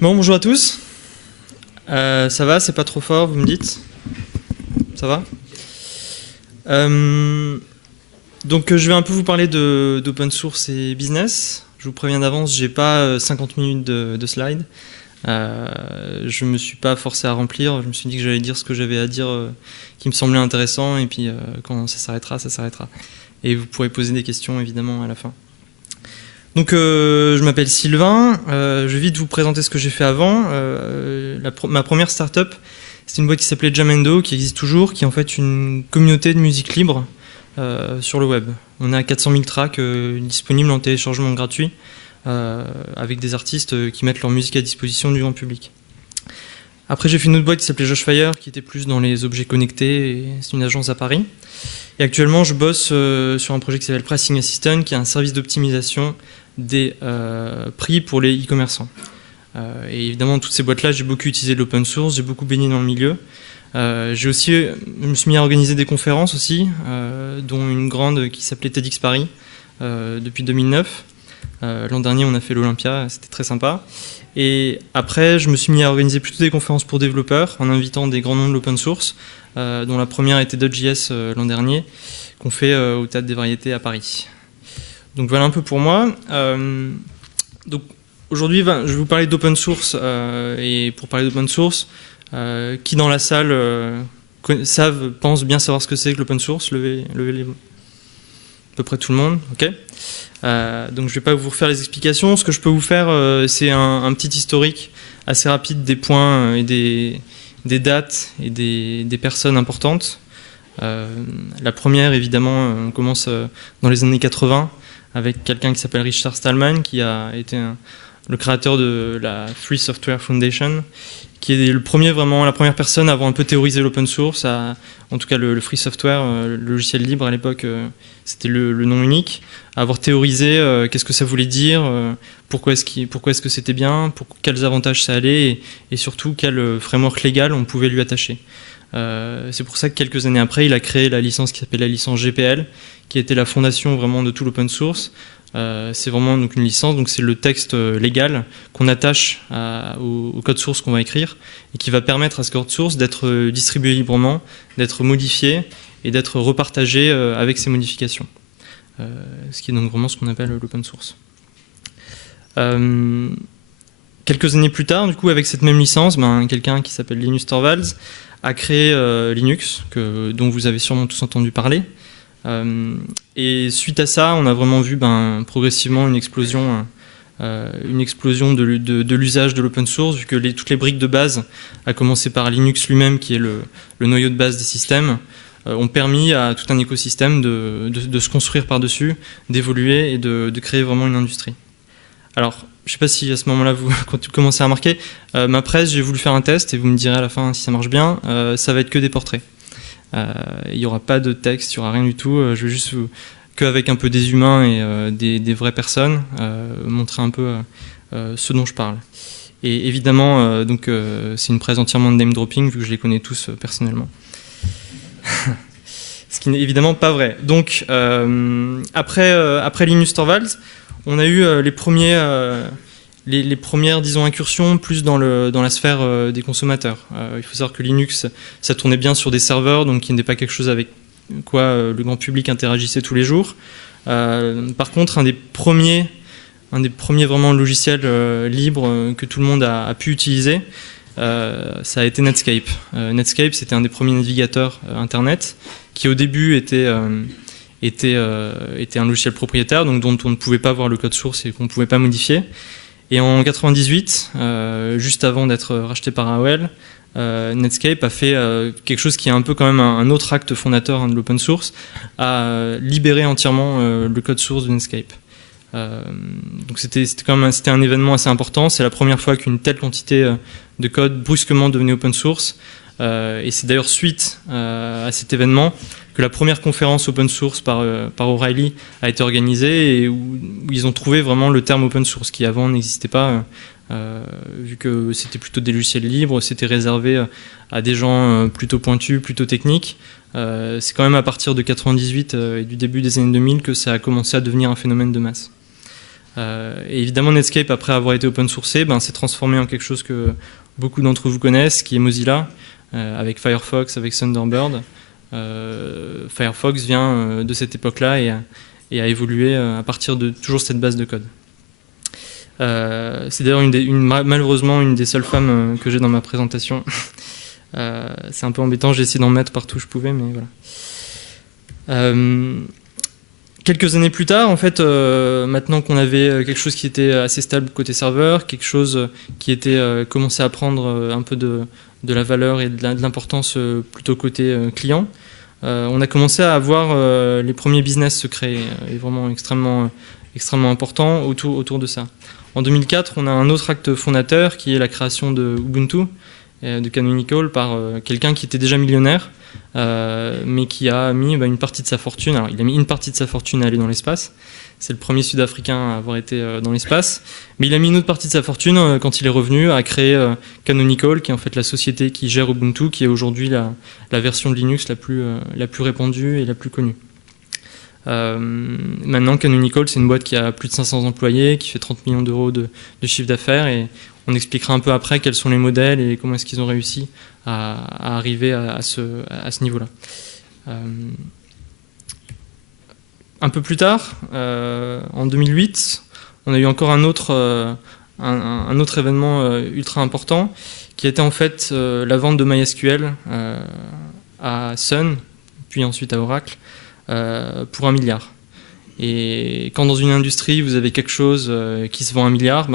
Bon, bonjour à tous. Ça va, c'est pas trop fort, vous me dites? Ça va? Donc je vais un peu vous parler d'open source et business. Je vous préviens d'avance, j'ai pas 50 minutes de slides. Je me suis pas forcé à remplir, je me suis dit que j'allais dire ce que j'avais à dire qui me semblait intéressant, et puis quand ça s'arrêtera, ça s'arrêtera. Et vous pourrez poser des questions évidemment à la fin. Donc je m'appelle Sylvain, je vais vite vous présenter ce que j'ai fait avant. Ma première startup, c'est une boîte qui s'appelait Jamendo, qui existe toujours, qui est en fait une communauté de musique libre sur le web. On a 400 000 tracks disponibles en téléchargement gratuit, avec des artistes qui mettent leur musique à disposition du grand public. Après, j'ai fait une autre boîte qui s'appelait Joshfire, qui était plus dans les objets connectés, c'est une agence à Paris. Et actuellement, je bosse sur un projet qui s'appelle Pricing Assistant, qui est un service d'optimisation des prix pour les e-commerçants. Et évidemment, toutes ces boîtes-là, j'ai beaucoup utilisé de l'open source, j'ai beaucoup baigné dans le milieu. Je me suis mis à organiser des conférences aussi, dont une grande qui s'appelait TEDx Paris, depuis 2009. L'an dernier, on a fait l'Olympia, c'était très sympa. Et après, je me suis mis à organiser plutôt des conférences pour développeurs, en invitant des grands noms de l'open source, dont la première était Dot.js l'an dernier, qu'on fait au Théâtre des Variétés à Paris. Donc voilà un peu pour moi. Donc aujourd'hui, je vais vous parler d'open source, et pour parler d'open source, qui dans la salle pensent bien savoir ce que c'est que l'open source? Levez les mains. À peu près tout le monde, ok. Donc je ne vais pas vous refaire les explications. Ce que je peux vous faire, c'est un petit historique assez rapide des points et des dates et des personnes importantes. La première, évidemment, on commence dans les années 80 avec quelqu'un qui s'appelle Richard Stallman, qui a été le créateur de la Free Software Foundation, qui est la première personne à avoir un peu théorisé l'open source, en tout cas le free software, le logiciel libre à l'époque, c'était le nom unique, à avoir théorisé qu'est-ce que ça voulait dire, pourquoi est-ce que c'était bien, quels avantages ça allait, et surtout quel framework légal on pouvait lui attacher. C'est pour ça que quelques années après, il a créé la licence qui s'appelle la licence GPL, qui était la fondation vraiment de tout l'open source. C'est vraiment donc une licence, donc c'est le texte légal qu'on attache au code source qu'on va écrire et qui va permettre à ce code source d'être distribué librement, d'être modifié et d'être repartagé avec ses modifications. Ce qui est donc vraiment ce qu'on appelle l'open source. Quelques années plus tard, du coup, avec cette même licence, quelqu'un qui s'appelle Linus Torvalds a créé Linux, dont vous avez sûrement tous entendu parler. Et suite à ça, on a vraiment vu progressivement une explosion de l'usage de l'open source, vu que toutes les briques de base, à commencer par Linux lui-même, qui est le noyau de base des systèmes, ont permis à tout un écosystème de se construire par-dessus, d'évoluer et de créer vraiment une industrie. Alors, je ne sais pas si à ce moment-là, quand vous commencez à remarquer, ma presse, j'ai voulu faire un test, et vous me direz à la fin si ça marche bien, ça va être que des portraits. Il n'y aura pas de texte, il n'y aura rien du tout. Je vais juste qu'avec un peu des humains et des vraies personnes, montrer un peu ce dont je parle. Et évidemment, c'est une presse entièrement de name dropping, vu que je les connais tous personnellement. Ce qui n'est évidemment pas vrai. Donc, après Linus Torvalds, on a eu les premières, disons, incursions plus dans la sphère des consommateurs. Il faut savoir que Linux, ça tournait bien sur des serveurs, donc qui n'était pas quelque chose avec quoi le grand public interagissait tous les jours. Par contre, un des premiers vraiment logiciels libres que tout le monde a pu utiliser, ça a été Netscape. Netscape, c'était un des premiers navigateurs Internet, qui au début était un logiciel propriétaire, donc dont on ne pouvait pas voir le code source et qu'on ne pouvait pas modifier. Et en 98, juste avant d'être racheté par AOL, Netscape a fait quelque chose qui est un peu quand même un autre acte fondateur de l'open source, a libéré entièrement le code source de Netscape. Donc c'était un événement assez important. C'est la première fois qu'une telle quantité de code brusquement devenait open source. Et c'est d'ailleurs suite à cet événement que la première conférence open source par O'Reilly a été organisée, et où ils ont trouvé vraiment le terme open source qui avant n'existait pas, vu que c'était plutôt des logiciels libres, c'était réservé à des gens plutôt pointus, plutôt techniques. C'est quand même à partir de 98 et du début des années 2000 que ça a commencé à devenir un phénomène de masse. Et évidemment, Netscape, après avoir été open sourcé, s'est transformé en quelque chose que beaucoup d'entre vous connaissent, qui est Mozilla, avec Firefox, avec Thunderbird. Firefox vient de cette époque-là et a évolué à partir de toujours cette base de code. C'est d'ailleurs malheureusement une des seules femmes que j'ai dans ma présentation. C'est un peu embêtant, j'ai essayé d'en mettre partout où je pouvais, mais voilà. Quelques années plus tard, en fait, maintenant qu'on avait quelque chose qui était assez stable côté serveur, quelque chose qui était commençait à prendre un peu de la valeur et de l'importance plutôt côté client, on a commencé à avoir les premiers business se créer, et vraiment extrêmement important autour de ça. En 2004, on a un autre acte fondateur qui est la création de Ubuntu, de Canonical, par quelqu'un qui était déjà millionnaire, mais qui a mis une partie de sa fortune. Alors, il a mis une partie de sa fortune à aller dans l'espace. C'est le premier Sud-Africain à avoir été dans l'espace. Mais il a mis une autre partie de sa fortune quand il est revenu à créer Canonical, qui est en fait la société qui gère Ubuntu, qui est aujourd'hui la version de Linux la plus répandue et la plus connue. Maintenant, Canonical, c'est une boîte qui a plus de 500 employés, qui fait 30 millions d'euros de chiffre d'affaires, et on expliquera un peu après quels sont les modèles et comment est-ce qu'ils ont réussi à arriver à ce niveau-là. Un peu plus tard, en 2008, on a eu encore un autre événement ultra important, qui était en fait la vente de MySQL à Sun, puis ensuite à Oracle, pour 1 milliard. Et quand dans une industrie, vous avez quelque chose qui se vend 1 milliard,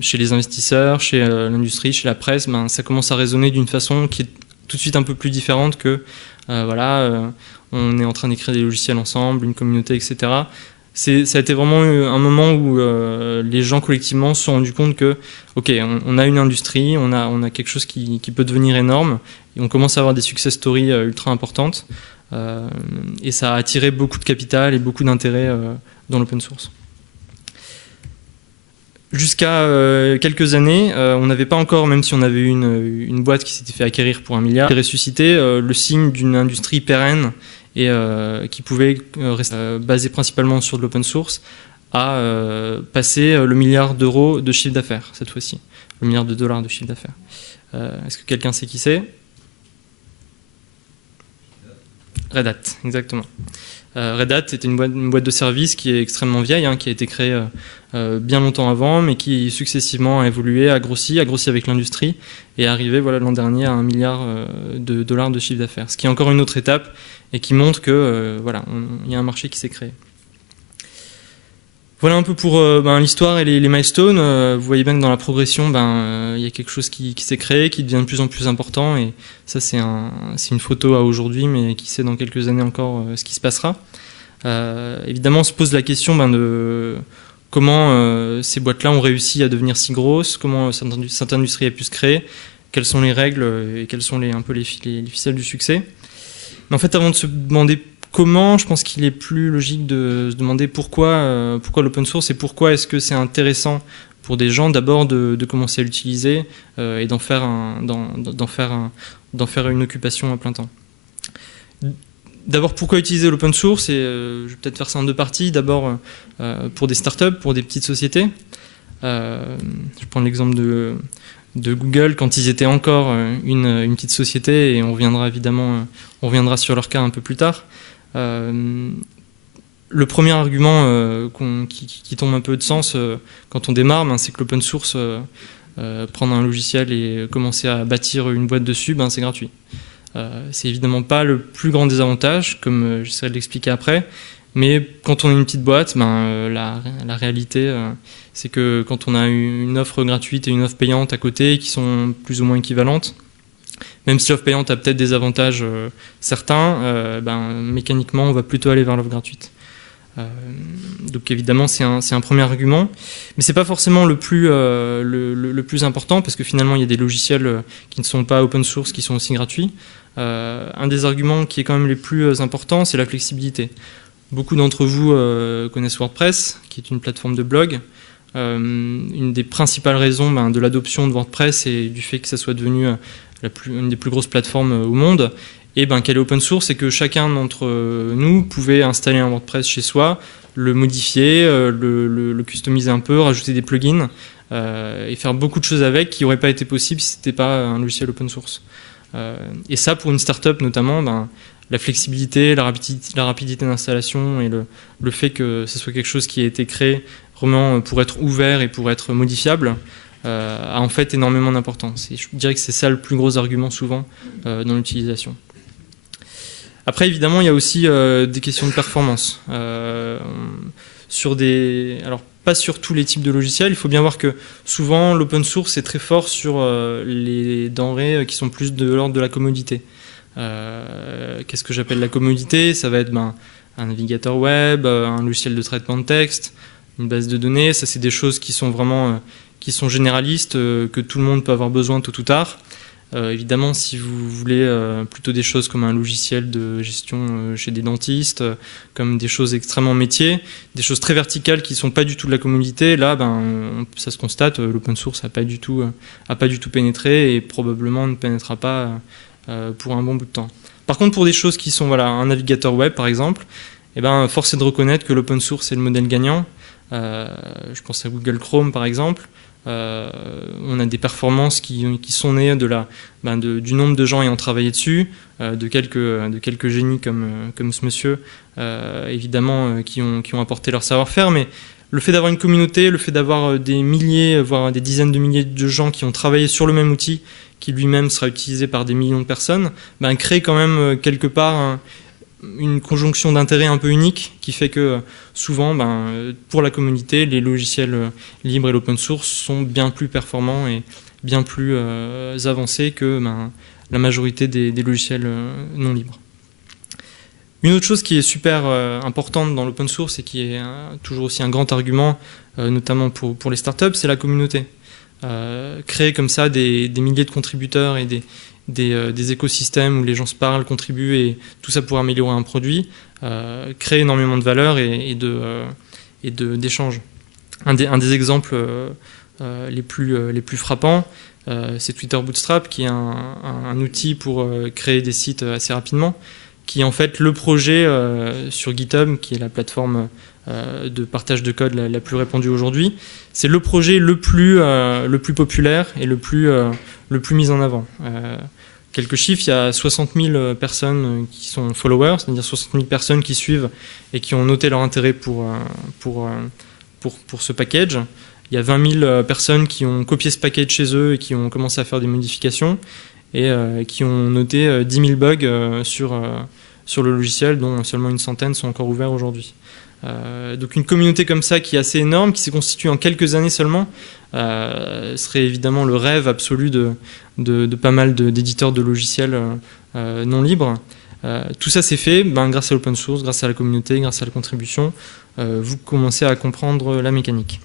chez les investisseurs, chez l'industrie, chez la presse, ça commence à résonner d'une façon qui est tout de suite un peu plus différente que on est en train d'écrire des logiciels ensemble, une communauté, etc. Ça a été vraiment un moment où les gens collectivement se sont rendus compte que, ok, on a une industrie, on a quelque chose qui peut devenir énorme, et on commence à avoir des success stories ultra importantes, et ça a attiré beaucoup de capital et beaucoup d'intérêt dans l'open source. Jusqu'à quelques années, on n'avait pas encore, même si on avait eu une boîte qui s'était fait acquérir pour 1 milliard, ressuscité le signe d'une industrie pérenne et qui pouvait rester basée principalement sur de l'open source, à passer le milliard d'euros de chiffre d'affaires cette fois-ci, le milliard de dollars de chiffre d'affaires. Est-ce que quelqu'un sait qui c'est? Red Hat, exactement. Red Hat était une boîte de service qui est extrêmement vieille, qui a été créée bien longtemps avant, mais qui successivement a évolué, a grossi avec l'industrie, et est arrivé l'an dernier à 1 milliard de dollars de chiffre d'affaires. Ce qui est encore une autre étape, et qui montre que il y a un marché qui s'est créé. Voilà un peu pour l'histoire et les milestones. Vous voyez bien que dans la progression, il y a quelque chose qui s'est créé, qui devient de plus en plus important, et ça c'est une photo à aujourd'hui, mais qui sait dans quelques années encore ce qui se passera. Évidemment, on se pose la question de comment ces boîtes-là ont réussi à devenir si grosses, comment cette industrie a pu se créer, quelles sont les règles et quelles sont un peu les ficelles du succès. Mais en fait, avant de se demander comment, je pense qu'il est plus logique de se demander pourquoi l'open source et pourquoi est-ce que c'est intéressant pour des gens d'abord de commencer à l'utiliser et d'en faire une occupation à plein temps. D'abord, pourquoi utiliser l'open source? Et je vais peut-être faire ça en 2 parties. D'abord, pour des startups, pour des petites sociétés. Je prends l'exemple de Google quand ils étaient encore une petite société, et on reviendra sur leur cas un peu plus tard. Le premier argument qui tombe un peu de sens quand on démarre, c'est que l'open source, prendre un logiciel et commencer à bâtir une boîte dessus, c'est gratuit. C'est évidemment pas le plus grand désavantage, comme j'essaierai de l'expliquer après, mais quand on est une petite boîte, la réalité, c'est que quand on a une offre gratuite et une offre payante à côté qui sont plus ou moins équivalentes, même si l'offre payante a peut-être des avantages certains, mécaniquement on va plutôt aller vers l'offre gratuite. Donc évidemment c'est un premier argument, mais c'est pas forcément le plus important, parce que finalement il y a des logiciels qui ne sont pas open source qui sont aussi gratuits. Un des arguments qui est quand même les plus importants, c'est la flexibilité. Beaucoup d'entre vous connaissent WordPress, qui est une plateforme de blog. Une des principales raisons de l'adoption de WordPress et du fait que ça soit devenu une des plus grosses plateformes au monde, et qu'elle est open source et que chacun d'entre nous pouvait installer un WordPress chez soi, le modifier, le customiser un peu, rajouter des plugins et faire beaucoup de choses avec qui n'auraient pas été possibles si ce n'était pas un logiciel open source. Et ça, pour une startup notamment, la flexibilité, la rapidité d'installation et le fait que ce soit quelque chose qui a été créé vraiment pour être ouvert et pour être modifiable a en fait énormément d'importance. Et je dirais que c'est ça le plus gros argument souvent dans l'utilisation. Après, évidemment, il y a aussi des questions de performance. Alors, pas sur tous les types de logiciels. Il faut bien voir que souvent, l'open source est très fort sur les denrées qui sont plus de l'ordre de la commodité. Qu'est-ce que j'appelle la commodité? Ça va être un navigateur web, un logiciel de traitement de texte, une base de données. Ça, c'est des choses qui sont vraiment qui sont généralistes, que tout le monde peut avoir besoin tôt ou tard. Évidemment, si vous voulez plutôt des choses comme un logiciel de gestion chez des dentistes, comme des choses extrêmement métiers, des choses très verticales qui ne sont pas du tout de la commodité, là, ça se constate, l'open source n'a pas du tout pénétré et probablement ne pénétrera pas pour un bon bout de temps. Par contre, pour des choses qui sont un navigateur web, par exemple, force est de reconnaître que l'open source est le modèle gagnant. Je pense à Google Chrome, par exemple. On a des performances qui sont nées du nombre de gens ayant travaillé dessus, de quelques génies comme ce monsieur, évidemment, qui ont apporté leur savoir-faire, mais le fait d'avoir une communauté, le fait d'avoir des milliers, voire des dizaines de milliers de gens qui ont travaillé sur le même outil, qui lui-même sera utilisé par des millions de personnes, crée quand même quelque part une conjonction d'intérêts un peu unique qui fait que souvent, pour la communauté, les logiciels libres et l'open source sont bien plus performants et bien plus avancés que la majorité des logiciels non libres. Une autre chose qui est super importante dans l'open source et qui est toujours aussi un grand argument, notamment pour les startups, c'est la communauté. Créer comme ça des milliers de contributeurs et des écosystèmes où les gens se parlent, contribuent et tout ça pour améliorer un produit, crée énormément de valeur et d'échanges. Un des exemples les plus frappants, c'est Twitter Bootstrap, qui est un outil pour créer des sites assez rapidement, qui est en fait le projet sur GitHub, qui est la plateforme de partage de code la plus répandue aujourd'hui. C'est le projet le plus populaire et le plus mis en avant. Quelques chiffres, il y a 60 000 personnes qui sont followers, c'est-à-dire 60 000 personnes qui suivent et qui ont noté leur intérêt pour ce package. Il y a 20 000 personnes qui ont copié ce package chez eux et qui ont commencé à faire des modifications et qui ont noté 10 000 bugs sur le logiciel, dont seulement une centaine sont encore ouverts aujourd'hui. Donc une communauté comme ça qui est assez énorme, qui s'est constituée en quelques années seulement, serait évidemment le rêve absolu de pas mal d'éditeurs de logiciels non libres. Tout ça c'est fait grâce à l'open source, grâce à la communauté, grâce à la contribution. Vous commencez à comprendre la mécanique.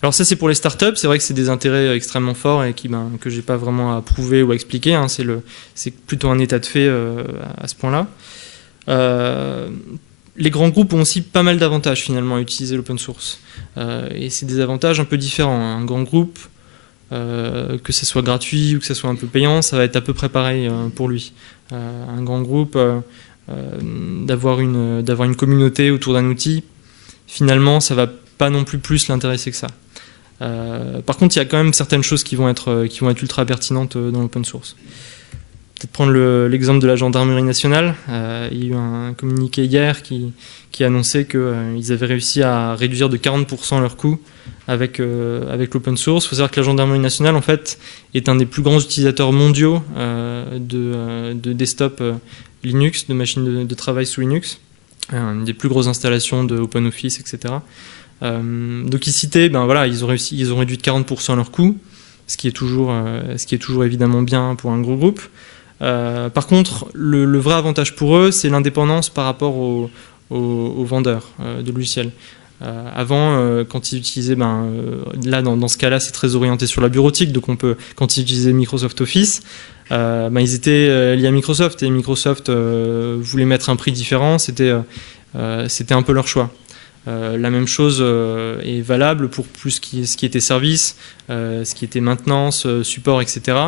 Alors ça c'est pour les startups, c'est vrai que c'est des intérêts extrêmement forts et que j'ai pas vraiment à prouver ou à expliquer, hein. C'est plutôt un état de fait à ce point-là. Les grands groupes ont aussi pas mal d'avantages finalement à utiliser l'open source. Et c'est des avantages un peu différents. Un grand groupe, que ce soit gratuit ou que ce soit un peu payant, ça va être à peu près pareil pour lui. Un grand groupe, d'avoir une communauté autour d'un outil, finalement ça va pas non plus l'intéresser que ça. Par contre, il y a quand même certaines choses qui vont être ultra pertinentes dans l'open source. Peut-être prendre l'exemple de la gendarmerie nationale. Il y a eu un communiqué hier qui annonçait qu'ils avaient réussi à réduire de 40% leurs coûts avec l'open source. Il faut savoir que la gendarmerie nationale, en fait, est un des plus grands utilisateurs mondiaux de desktop Linux, de machines de travail sous Linux, une des plus grosses installations de OpenOffice, etc. Donc ils citaient, ils ont réduit de 40% leurs coûts, ce qui est toujours évidemment bien pour un gros groupe. Par contre, le vrai avantage pour eux, c'est l'indépendance par rapport aux vendeurs de logiciels. Avant, quand ils utilisaient, là dans ce cas-là, c'est très orienté sur la bureautique, donc quand ils utilisaient Microsoft Office, ils étaient liés à Microsoft et Microsoft voulait mettre un prix différent, c'était un peu leur choix. La même chose est valable pour plus ce qui était service, ce qui était maintenance, support, etc.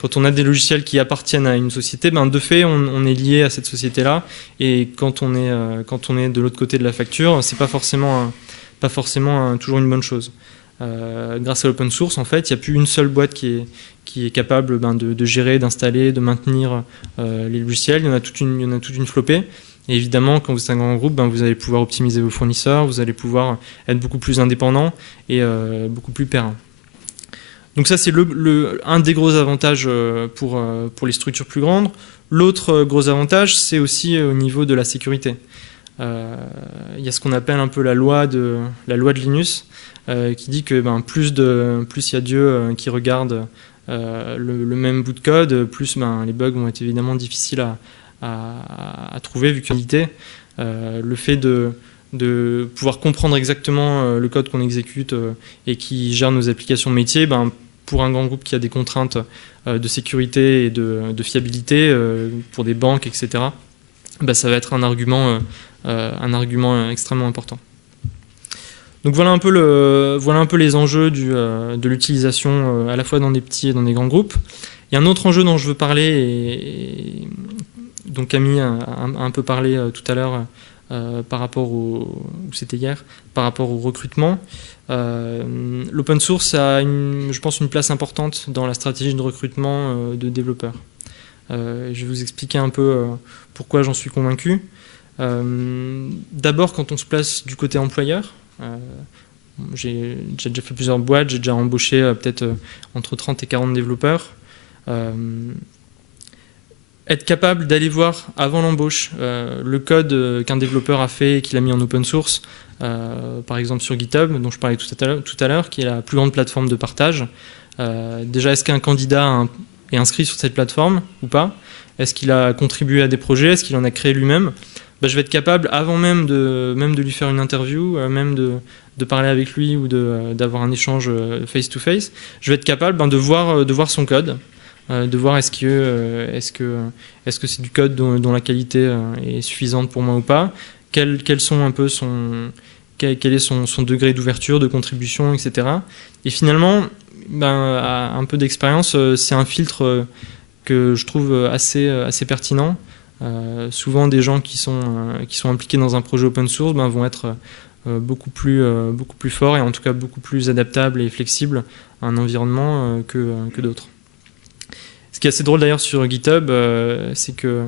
Quand on a des logiciels qui appartiennent à une société, de fait, on est lié à cette société-là. Et quand on est de l'autre côté de la facture, c'est pas forcément toujours une bonne chose. Grâce à l'open source, en fait, il n'y a plus une seule boîte qui est capable de gérer, d'installer, de maintenir les logiciels. Il y en a toute une flopée. Et évidemment, quand vous êtes un grand groupe, vous allez pouvoir optimiser vos fournisseurs, vous allez pouvoir être beaucoup plus indépendant et beaucoup plus périn. Donc ça, c'est un des gros avantages pour les structures plus grandes. L'autre gros avantage, c'est aussi au niveau de la sécurité. Il y a ce qu'on appelle un peu la loi de Linus, qui dit que plus il y a Dieu qui regarde le même bout de code, plus les bugs vont être évidemment difficiles à trouver, vu qu'il y a le fait de pouvoir comprendre exactement le code qu'on exécute et qui gère nos applications métiers, pour un grand groupe qui a des contraintes de sécurité et de fiabilité, pour des banques, etc., ça va être un argument extrêmement important. Donc voilà un peu les enjeux de l'utilisation à la fois dans des petits et dans des grands groupes. Il y a un autre enjeu dont je veux parler, et dont Camille a un peu parlé tout à l'heure par rapport c'était hier, par rapport au recrutement. L'open source a, je pense, une place importante dans la stratégie de recrutement de développeurs. Je vais vous expliquer un peu pourquoi j'en suis convaincu. D'abord, quand on se place du côté employeur, j'ai déjà fait plusieurs boîtes, j'ai déjà embauché peut-être entre 30 et 40 développeurs. Être capable d'aller voir avant l'embauche le code qu'un développeur a fait et qu'il a mis en open source, par exemple sur GitHub, dont je parlais tout à l'heure, qui est la plus grande plateforme de partage. Déjà, est-ce qu'un candidat est inscrit sur cette plateforme ou pas? Est-ce qu'il a contribué à des projets? Est-ce qu'il en a créé lui-même? Je vais être capable, avant même de lui faire une interview, même de parler avec lui ou d'avoir un échange face-to-face, je vais être capable de voir son code, de voir est-ce que c'est du code dont la qualité est suffisante pour moi ou pas, quel est son degré d'ouverture, de contribution, etc. Et finalement, à un peu d'expérience, c'est un filtre que je trouve assez pertinent. Souvent, des gens qui sont impliqués dans un projet open source vont être beaucoup plus forts et en tout cas beaucoup plus adaptables et flexibles à un environnement que d'autres. Ce qui est assez drôle d'ailleurs sur GitHub, c'est que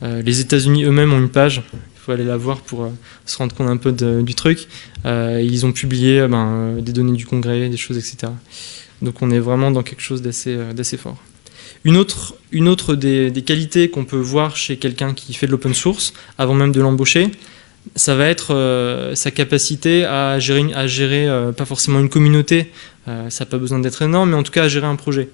les États-Unis eux-mêmes ont une page. Il faut aller la voir pour se rendre compte un peu du truc. Ils ont publié des données du congrès, des choses, etc. Donc on est vraiment dans quelque chose d'assez fort. Une autre des qualités qu'on peut voir chez quelqu'un qui fait de l'open source, avant même de l'embaucher, ça va être sa capacité à gérer pas forcément une communauté, ça n'a pas besoin d'être énorme, mais en tout cas à gérer un projet.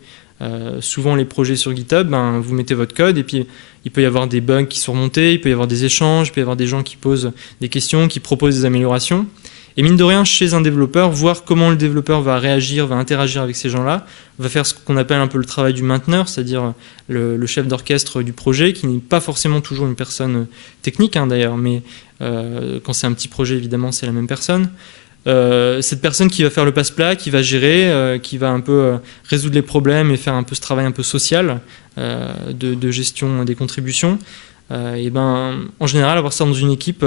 Souvent les projets sur GitHub, vous mettez votre code et puis il peut y avoir des bugs qui sont remontés, il peut y avoir des échanges, il peut y avoir des gens qui posent des questions, qui proposent des améliorations. Et mine de rien, chez un développeur, voir comment le développeur va réagir, va interagir avec ces gens-là, va faire ce qu'on appelle un peu le travail du mainteneur, c'est-à-dire le chef d'orchestre du projet, qui n'est pas forcément toujours une personne technique d'ailleurs, mais quand c'est un petit projet, évidemment, c'est la même personne. Cette personne qui va faire le passe-plat, qui va gérer, qui va un peu résoudre les problèmes et faire un peu ce travail un peu social de gestion des contributions, en général, avoir ça dans une équipe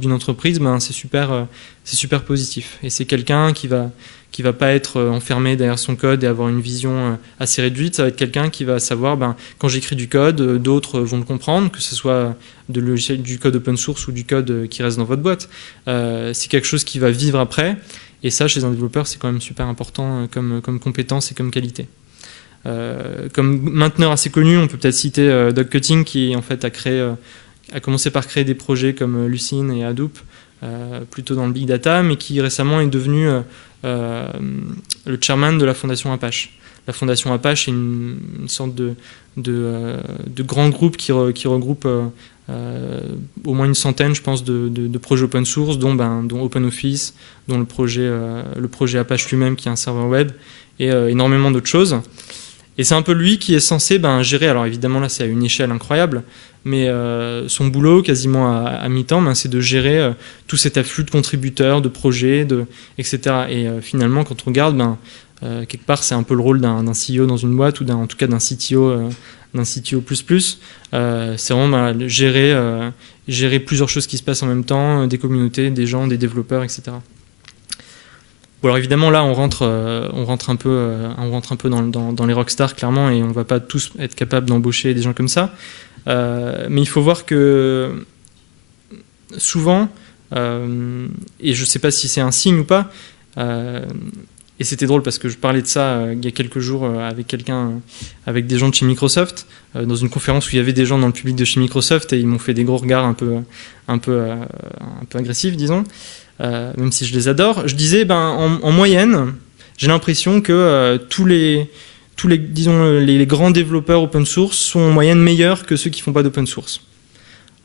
d'une entreprise, c'est super positif. Et c'est quelqu'un qui va pas être enfermé derrière son code et avoir une vision assez réduite. Ça va être quelqu'un qui va savoir, quand j'écris du code, d'autres vont le comprendre, que ce soit du code open source ou du code qui reste dans votre boîte. C'est quelque chose qui va vivre après. Et ça, chez un développeur, c'est quand même super important comme compétence et comme qualité. Comme mainteneur assez connu, on peut peut-être citer Doug Cutting, qui en fait a commencé par créer des projets comme Lucene et Hadoop, plutôt dans le big data, mais qui récemment est devenu le chairman de la fondation Apache. La fondation Apache est une sorte de grand groupe qui regroupe au moins une centaine, je pense, de projets open source, dont OpenOffice, dont le projet Apache lui-même, qui est un serveur web, et énormément d'autres choses. Et c'est un peu lui qui est censé gérer, alors évidemment là c'est à une échelle incroyable, mais son boulot quasiment à mi-temps, c'est de gérer tout cet afflux de contributeurs, de projets, etc. Et finalement quand on regarde, quelque part c'est un peu le rôle d'un CEO dans une boîte, ou en tout cas d'un CTO c'est vraiment gérer plusieurs choses qui se passent en même temps, des communautés, des gens, des développeurs, etc. Bon, alors évidemment là on rentre un peu dans les rockstars clairement, et on ne va pas tous être capables d'embaucher des gens comme ça, mais il faut voir que souvent, et je ne sais pas si c'est un signe ou pas, et c'était drôle parce que je parlais de ça il y a quelques jours avec des gens de chez Microsoft, dans une conférence où il y avait des gens dans le public de chez Microsoft, et ils m'ont fait des gros regards un peu agressifs, disons, même si je les adore. Je disais, en moyenne, j'ai l'impression que tous les grands développeurs open source sont en moyenne meilleurs que ceux qui font pas d'open source.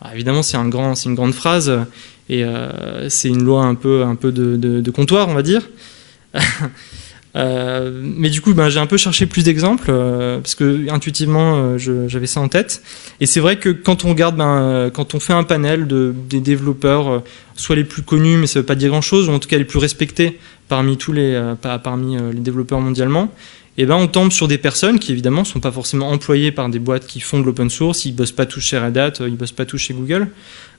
Alors, évidemment, c'est une grande phrase, et c'est une loi un peu de comptoir, on va dire. Mais du coup, j'ai un peu cherché plus d'exemples, parce que intuitivement, j'avais ça en tête. Et c'est vrai que quand on regarde, quand on fait un panel des développeurs, soit les plus connus, mais ça ne veut pas dire grand-chose, ou en tout cas les plus respectés parmi les développeurs mondialement, et on tombe sur des personnes qui évidemment ne sont pas forcément employées par des boîtes qui font de l'open source, ils ne bossent pas tous chez Red Hat, ils ne bossent pas tous chez Google.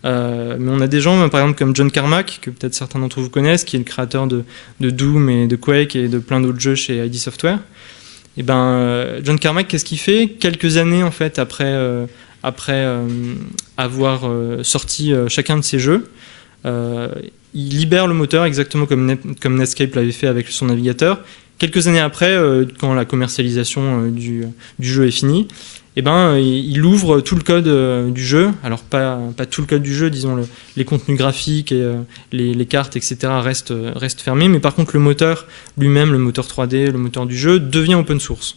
Mais on a des gens, par exemple, comme John Carmack, que peut-être certains d'entre vous connaissent, qui est le créateur de Doom et de Quake et de plein d'autres jeux chez ID Software. Et John Carmack, qu'est-ce qu'il fait? Quelques années en fait après avoir sorti chacun de ses jeux, il libère le moteur exactement comme Netscape l'avait fait avec son navigateur. Quelques années après, quand la commercialisation du jeu est finie, il ouvre tout le code du jeu. Alors pas tout le code du jeu, disons les contenus graphiques et les cartes, etc. restent fermés, mais par contre le moteur lui-même, le moteur 3D, le moteur du jeu, devient open source.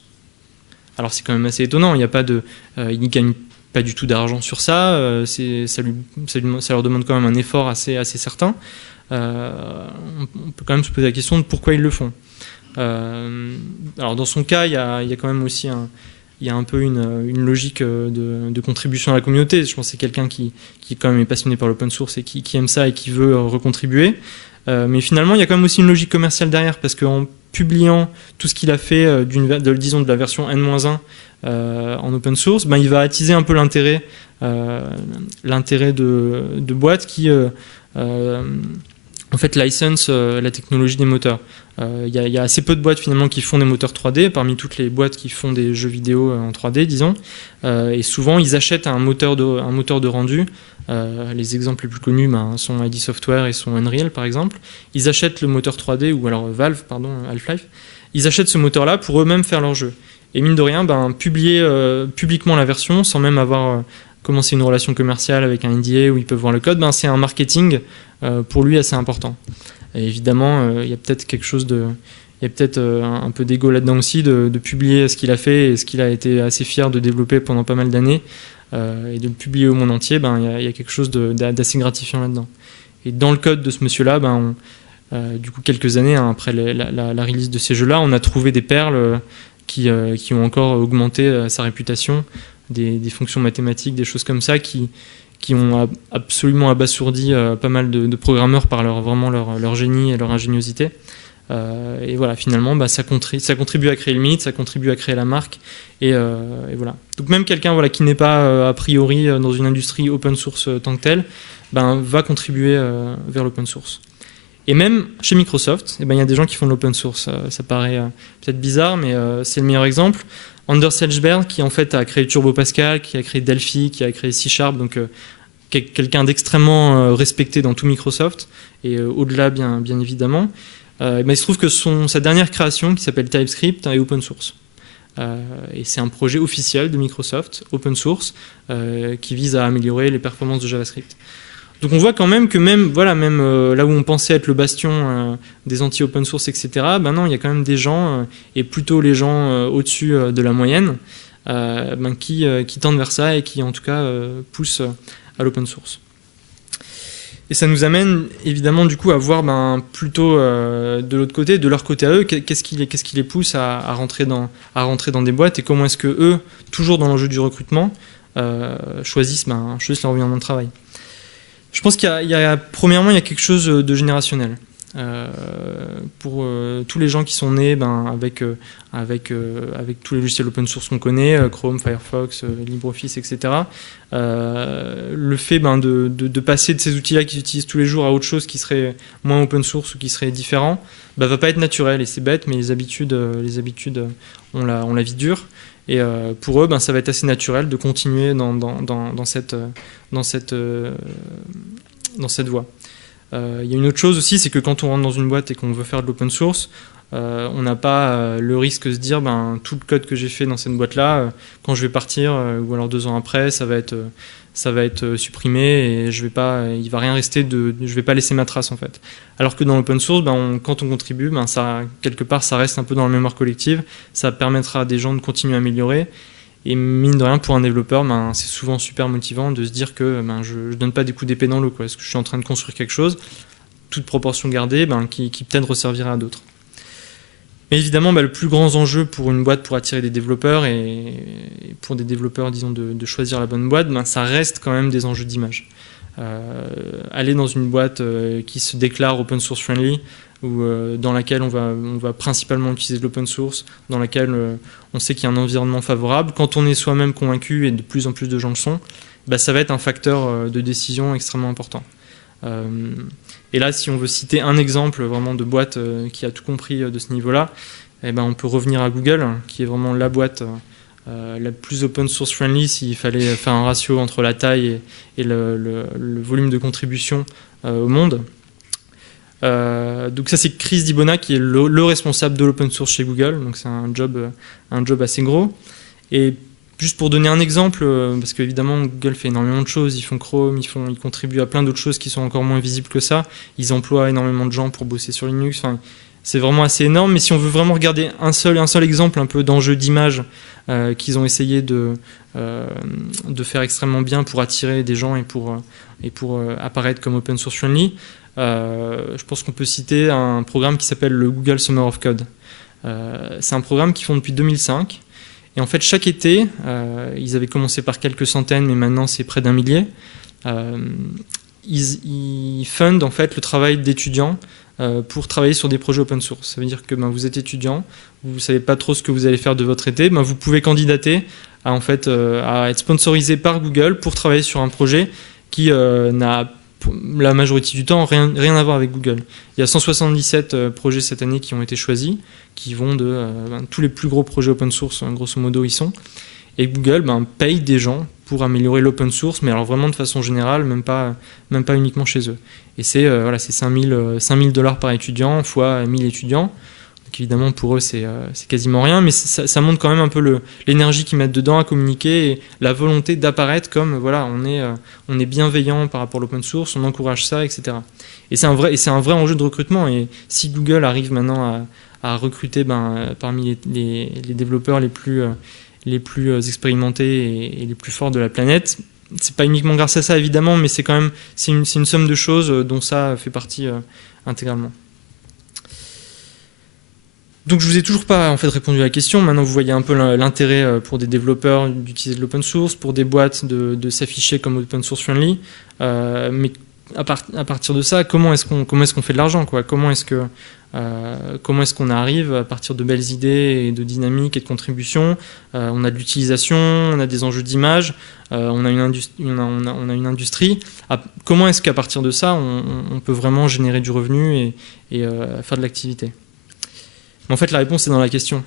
Alors c'est quand même assez étonnant, il ne gagne pas du tout d'argent sur ça, ça leur demande quand même un effort assez certain. On peut quand même se poser la question de pourquoi ils le font. Alors dans son cas, il y a quand même aussi un peu une logique de contribution à la communauté. Je pense que c'est quelqu'un qui quand même est passionné par l'open source et qui aime ça et qui veut recontribuer. Mais finalement, il y a quand même aussi une logique commerciale derrière, parce qu'en publiant tout ce qu'il a fait de la version N-1 en open source, il va attiser un peu l'intérêt de boîtes qui en fait license la technologie des moteurs. Il y a assez peu de boîtes finalement qui font des moteurs 3D parmi toutes les boîtes qui font des jeux vidéo en 3D, disons, et souvent ils achètent un moteur de rendu. Les exemples les plus connus sont ID Software et sont Unreal par exemple. Ils achètent le moteur 3D, ou alors Valve, Half-Life. Ils achètent ce moteur là pour eux-mêmes faire leur jeu. Et mine de rien, publier publiquement la version sans même avoir commencé une relation commerciale avec un NDA où ils peuvent voir le code, c'est un marketing pour lui assez important. Et évidemment, il y a peut-être un peu d'ego là-dedans aussi, de publier ce qu'il a fait et ce qu'il a été assez fier de développer pendant pas mal d'années, et de le publier au monde entier. Il y a quelque chose d'assez gratifiant là-dedans. Et dans le code de ce monsieur-là, du coup, quelques années après la release de ces jeux-là, on a trouvé des perles qui ont encore augmenté sa réputation, des fonctions mathématiques, des choses comme ça qui ont absolument abasourdi pas mal de programmeurs par leur génie et leur ingéniosité. Et voilà, finalement, ça contribue à créer le mythe, ça contribue à créer la marque. Et voilà. Donc même quelqu'un qui n'est pas a priori dans une industrie open source tant que telle, va contribuer vers l'open source. Et même chez Microsoft, il y a des gens qui font de l'open source. Ça paraît peut-être bizarre, mais c'est le meilleur exemple. Anders Hejlsberg, qui en fait a créé Turbo Pascal, qui a créé Delphi, qui a créé C#, donc quelqu'un d'extrêmement respecté dans tout Microsoft, et au-delà bien évidemment. Il se trouve que sa dernière création, qui s'appelle TypeScript, est open source. Et c'est un projet officiel de Microsoft, open source, qui vise à améliorer les performances de JavaScript. Donc on voit quand même que même là où on pensait être le bastion des anti-open source, etc., non, il y a quand même des gens, et plutôt les gens au-dessus de la moyenne, qui tendent vers ça et qui en tout cas poussent à l'open source. Et ça nous amène évidemment du coup à voir plutôt de l'autre côté, de leur côté à eux, qu'est-ce qui les pousse à rentrer dans des boîtes et comment est-ce que eux, toujours dans l'enjeu du recrutement, choisissent leur environnement de travail. Je pense premièrement, il y a quelque chose de générationnel. Pour tous les gens qui sont nés avec tous les logiciels open source qu'on connaît, Chrome, Firefox, LibreOffice, etc. Le fait de passer de ces outils-là qu'ils utilisent tous les jours à autre chose qui serait moins open source ou qui serait différent, va pas être naturel. Et c'est bête, mais les habitudes ont la vie dure. Et pour eux, ça va être assez naturel de continuer dans cette voie. Il y a une autre chose aussi, c'est que quand on rentre dans une boîte et qu'on veut faire de l'open source, on n'a pas le risque de se dire tout le code que j'ai fait dans cette boîte-là, quand je vais partir, ou alors 2 ans après, ça va être supprimé et il va rien rester je vais pas laisser ma trace en fait. Alors que dans l'open source, quand on contribue, quelque part ça reste un peu dans la mémoire collective, ça permettra à des gens de continuer à améliorer. Et mine de rien, pour un développeur, c'est souvent super motivant de se dire que je donne pas des coups d'épée dans l'eau, parce que je suis en train de construire quelque chose, toute proportion gardée, qui peut-être resservira à d'autres. Mais évidemment, le plus grand enjeu pour une boîte pour attirer des développeurs et pour des développeurs, disons, de choisir la bonne boîte, ça reste quand même des enjeux d'image. Aller dans une boîte qui se déclare open source friendly, ou dans laquelle on va principalement utiliser de l'open source, dans laquelle on sait qu'il y a un environnement favorable. Quand on est soi-même convaincu, et de plus en plus de gens le sont, ça va être un facteur de décision extrêmement important. Et là, si on veut citer un exemple vraiment de boîte qui a tout compris de ce niveau-là, on peut revenir à Google, qui est vraiment la boîte la plus open source friendly s'il fallait faire un ratio entre la taille et le volume de contribution au monde. Donc ça, c'est Chris Dibona qui est le responsable de l'open source chez Google, donc c'est un job assez gros. Et juste pour donner un exemple, parce qu'évidemment Google fait énormément de choses, ils font Chrome, ils contribuent à plein d'autres choses qui sont encore moins visibles que ça, ils emploient énormément de gens pour bosser sur Linux, c'est vraiment assez énorme. Mais si on veut vraiment regarder un seul exemple un peu d'enjeu d'image qu'ils ont essayé de faire extrêmement bien pour attirer des gens et pour apparaître comme open source friendly, je pense qu'on peut citer un programme qui s'appelle le Google Summer of Code. C'est un programme qu'ils font depuis 2005. Et en fait, chaque été, ils avaient commencé par quelques centaines, mais maintenant c'est près d'1 millier. Ils fundent en fait le travail d'étudiants pour travailler sur des projets open source. Ça veut dire que vous êtes étudiant, vous ne savez pas trop ce que vous allez faire de votre été, vous pouvez candidater à être sponsorisé par Google pour travailler sur un projet qui n'a la majorité du temps rien à voir avec Google. Il y a 177 projets cette année qui ont été choisis, qui vont de tous les plus gros projets open source, grosso modo, ils sont. Et Google paye des gens pour améliorer l'open source, mais alors vraiment de façon générale, même pas uniquement chez eux. Et c'est 5 000 $ par étudiant fois 1000 étudiants. Donc évidemment pour eux c'est quasiment rien, mais ça montre quand même un peu l'énergie qu'ils mettent dedans à communiquer et la volonté d'apparaître comme on est bienveillant par rapport à l'open source, on encourage ça, etc. Et c'est un vrai enjeu de recrutement. Et si Google arrive maintenant à recruter parmi les développeurs les plus expérimentés et les plus forts de la planète, c'est pas uniquement grâce à ça évidemment, mais c'est une somme de choses dont ça fait partie intégralement. Donc je vous ai toujours pas répondu à la question. Maintenant vous voyez un peu l'intérêt pour des développeurs d'utiliser de l'open source, pour des boîtes de s'afficher comme open source friendly. Mais à partir de ça, comment est-ce qu'on fait de l'argent, quoi ? Comment est-ce qu'on arrive à partir de belles idées et de dynamique et de contribution ? On a de l'utilisation, on a des enjeux d'image, on a une industrie. Comment est-ce qu'à partir de ça, on peut vraiment générer du revenu et faire de l'activité ? En fait, la réponse est dans la question.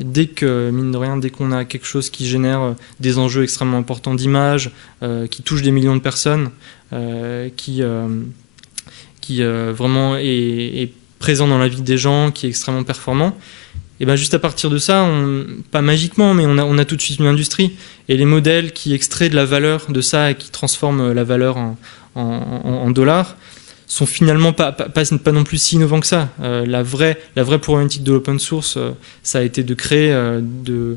Dès qu'on a quelque chose qui génère des enjeux extrêmement importants d'image, qui touche des millions de personnes, qui vraiment est présent dans la vie des gens, qui est extrêmement performant, et juste à partir de ça, pas magiquement, mais on a tout de suite une industrie. Et les modèles qui extraient de la valeur de ça et qui transforment la valeur en dollars sont finalement pas non plus si innovants que ça. La vraie problématique de l'open source, ça a été de créer de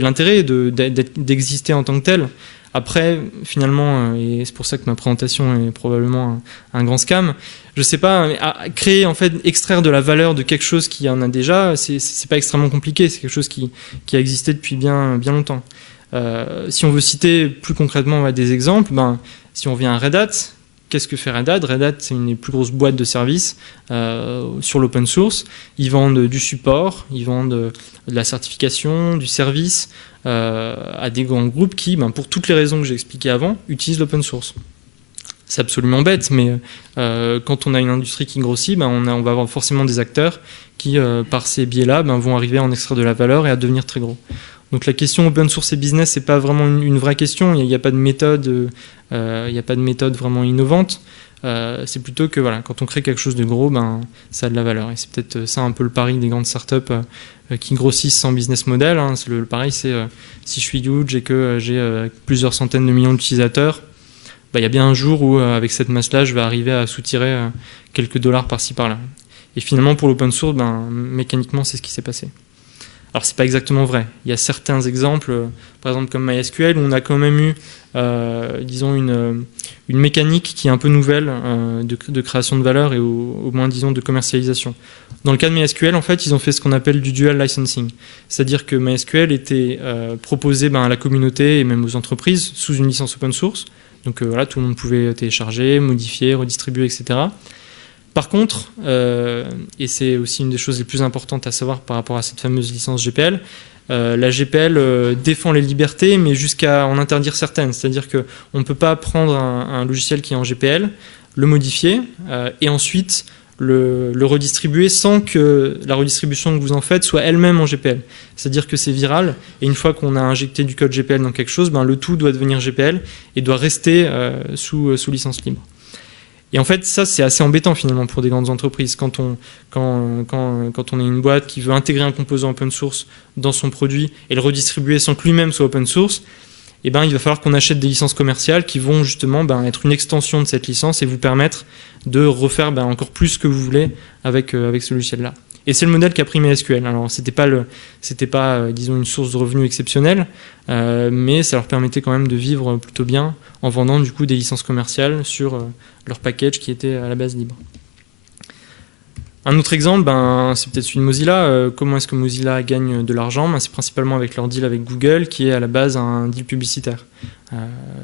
l'intérêt, d'exister en tant que tel. Après, finalement, et c'est pour ça que ma présentation est probablement un grand scam, je sais pas, créer, en fait, extraire de la valeur de quelque chose qui en a déjà, c'est pas extrêmement compliqué, c'est quelque chose qui a existé depuis bien longtemps. Si on veut citer plus concrètement des exemples, si on revient à Red Hat, qu'est-ce que fait Red Hat? Red Hat, c'est une des plus grosses boîtes de services sur l'open source. Ils vendent du support, ils vendent de la certification, du service à des grands groupes qui, pour toutes les raisons que j'ai expliquées avant, utilisent l'open source. C'est absolument bête, mais quand on a une industrie qui grossit, on va avoir forcément des acteurs qui, par ces biais-là, vont arriver à en extraire de la valeur et à devenir très gros. Donc la question open source et business, c'est pas vraiment une vraie question. Il n'y a pas de méthode, vraiment innovante. C'est plutôt que voilà, quand on crée quelque chose de gros, ça a de la valeur. Et c'est peut-être ça un peu le pari des grandes startups qui grossissent sans business model. Hein. Le pari, c'est si je suis huge et que j'ai plusieurs centaines de millions d'utilisateurs, il y a bien un jour où avec cette masse-là, je vais arriver à soutirer quelques dollars par-ci par-là. Et finalement, pour l'open source, mécaniquement, c'est ce qui s'est passé. Alors, c'est pas exactement vrai. Il y a certains exemples, par exemple comme MySQL, où on a quand même eu, disons, une mécanique qui est un peu nouvelle de création de valeur et au moins, disons, de commercialisation. Dans le cas de MySQL, en fait, ils ont fait ce qu'on appelle du dual licensing. C'est-à-dire que MySQL était proposé à la communauté et même aux entreprises sous une licence open source. Donc voilà, tout le monde pouvait télécharger, modifier, redistribuer, etc. Par contre, et c'est aussi une des choses les plus importantes à savoir par rapport à cette fameuse licence GPL, la GPL défend les libertés, mais jusqu'à en interdire certaines. C'est-à-dire qu'on ne peut pas prendre un logiciel qui est en GPL, le modifier, et ensuite le redistribuer sans que la redistribution que vous en faites soit elle-même en GPL. C'est-à-dire que c'est viral, et une fois qu'on a injecté du code GPL dans quelque chose, le tout doit devenir GPL et doit rester sous licence libre. Et en fait, ça, c'est assez embêtant finalement pour des grandes entreprises. Quand on est une boîte qui veut intégrer un composant open source dans son produit et le redistribuer sans que lui-même soit open source, il va falloir qu'on achète des licences commerciales qui vont justement être une extension de cette licence et vous permettre de refaire encore plus ce que vous voulez avec ce logiciel-là. Et c'est le modèle qu'a pris MySQL. Alors, c'était pas, disons, une source de revenus exceptionnelle, mais ça leur permettait quand même de vivre plutôt bien en vendant du coup des licences commerciales sur leur package qui était à la base libre. Un autre exemple, c'est peut-être celui de Mozilla. Comment est-ce que Mozilla gagne de l'argent? C'est principalement avec leur deal avec Google, qui est à la base un deal publicitaire.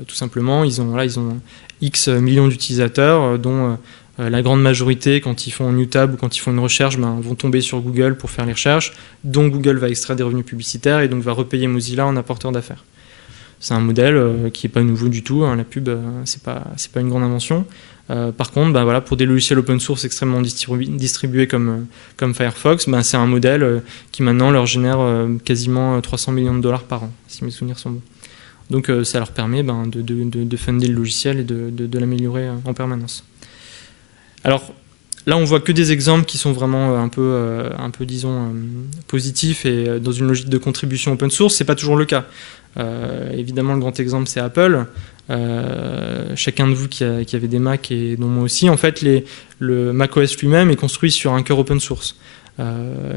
Tout simplement, ils ont X millions d'utilisateurs, dont la grande majorité, quand ils font un new tab ou quand ils font une recherche, vont tomber sur Google pour faire les recherches, dont Google va extraire des revenus publicitaires et donc va repayer Mozilla en apporteur d'affaires. C'est un modèle qui n'est pas nouveau du tout. La pub, c'est pas une grande invention. Par contre, pour des logiciels open source extrêmement distribués comme Firefox, c'est un modèle qui maintenant leur génère quasiment 300 millions de dollars par an, si mes souvenirs sont bons. Donc ça leur permet de funder le logiciel et de l'améliorer en permanence. Alors là, on voit que des exemples qui sont vraiment un peu disons, positifs et dans une logique de contribution open source. C'est pas toujours le cas. Évidemment, le grand exemple, c'est Apple. Chacun de vous qui avait des Mac et dont moi aussi, en fait, le macOS lui-même est construit sur un cœur open source.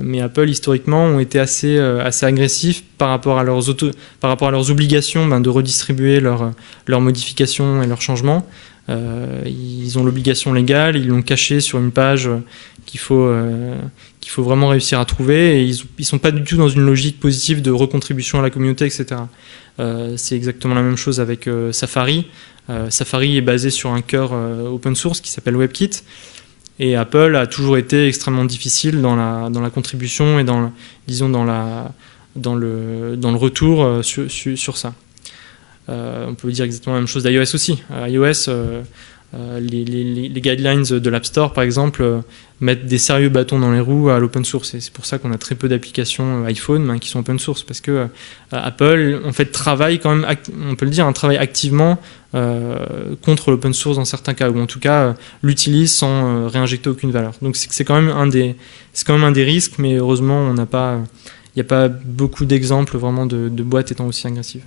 Mais Apple, historiquement, ont été assez agressifs par rapport à leurs obligations de redistribuer leurs modifications et leurs changements. Ils ont l'obligation légale, ils l'ont caché sur une page qu'il faut vraiment réussir à trouver, et ils sont pas du tout dans une logique positive de recontribution à la communauté, etc. C'est exactement la même chose avec Safari. Safari est basé sur un cœur open source qui s'appelle WebKit, et Apple a toujours été extrêmement difficile dans la contribution et dans le retour sur ça. On peut dire exactement la même chose d'iOS aussi. iOS, les guidelines de l'App Store, par exemple, mettent des sérieux bâtons dans les roues à l'open source. Et c'est pour ça qu'on a très peu d'applications iPhone qui sont open source, parce que Apple, en fait, travaille quand même, on peut le dire, travaille activement contre l'open source dans certains cas, ou en tout cas l'utilise sans réinjecter aucune valeur. Donc c'est quand même un des risques, mais heureusement, il n'y a pas beaucoup d'exemples vraiment de boîtes étant aussi agressives.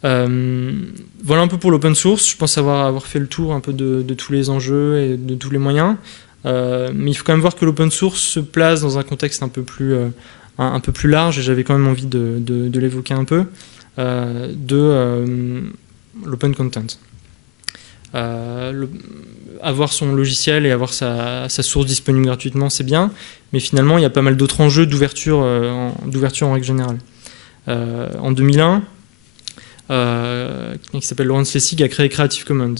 Voilà un peu pour l'open source. Je pense avoir fait le tour un peu de tous les enjeux et de tous les moyens. Mais il faut quand même voir que l'open source se place dans un contexte un peu plus large, et j'avais quand même envie de l'évoquer un peu. de l'open content. Avoir son logiciel et avoir sa source disponible gratuitement, c'est bien, mais finalement, il y a pas mal d'autres enjeux d'ouverture en règle générale. En 2001, quelqu'un qui s'appelle Lawrence Lessig a créé Creative Commons,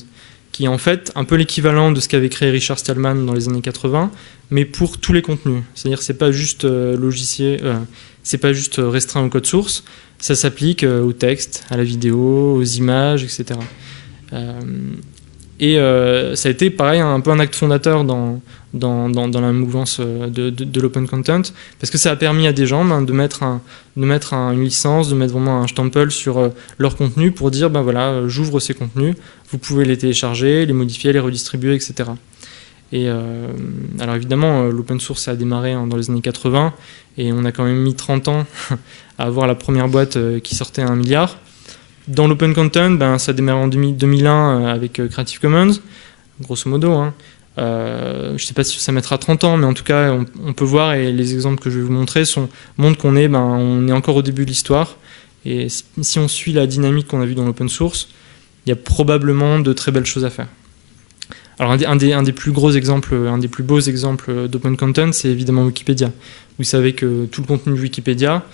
qui est en fait un peu l'équivalent de ce qu'avait créé Richard Stallman dans les années 80, mais pour tous les contenus. C'est-à-dire que c'est pas juste c'est pas juste restreint au code source, ça s'applique au texte, à la vidéo, aux images, etc. Ça a été pareil un peu un acte fondateur dans la mouvance de l'open content, parce que ça a permis à des gens de mettre une licence, de mettre vraiment un stempel sur leur contenu pour dire ben voilà, j'ouvre ces contenus, vous pouvez les télécharger, les modifier, les redistribuer, etc. Et alors évidemment, l'open source ça a démarré dans les années 80 et on a quand même mis 30 ans à avoir la première boîte qui sortait à 1 milliard. Dans l'open content, ben, ça a démarré en 2001 avec Creative Commons, grosso modo. Hein. Je ne sais pas si ça mettra 30 ans, mais en tout cas, on peut voir, et les exemples que je vais vous montrer montrent qu'on est encore au début de l'histoire. Et si on suit la dynamique qu'on a vue dans l'open source, il y a probablement de très belles choses à faire. Alors un des plus gros exemples, un des plus beaux exemples d'open content, c'est évidemment Wikipédia. Vous savez que tout le contenu de Wikipédia,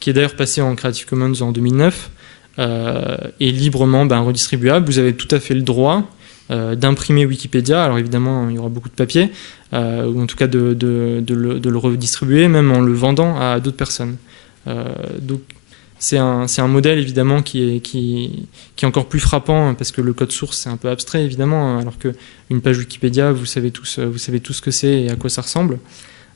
qui est d'ailleurs passé en Creative Commons en 2009, est librement redistribuable. Vous avez tout à fait le droit d'imprimer Wikipédia. Alors évidemment, il y aura beaucoup de papier, ou en tout cas de le redistribuer, même en le vendant à d'autres personnes. Donc c'est un modèle évidemment qui est encore plus frappant, parce que le code source c'est un peu abstrait évidemment, alors qu'une page Wikipédia, vous savez tous ce que c'est et à quoi ça ressemble.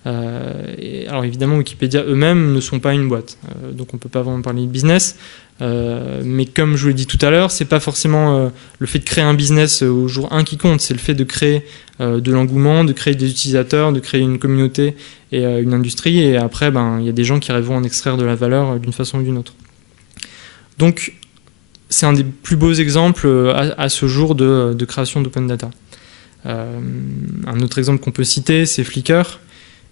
Alors évidemment, Wikipédia eux-mêmes ne sont pas une boîte, donc on ne peut pas vraiment parler de business. Mais comme je vous l'ai dit tout à l'heure, c'est pas forcément le fait de créer un business au jour 1 qui compte, c'est le fait de créer de l'engouement, de créer des utilisateurs, de créer une communauté et une industrie, et après il y a des gens qui arriveront à en extraire de la valeur d'une façon ou d'une autre. Donc c'est un des plus beaux exemples à ce jour de création d'open data. Un autre exemple qu'on peut citer, c'est Flickr,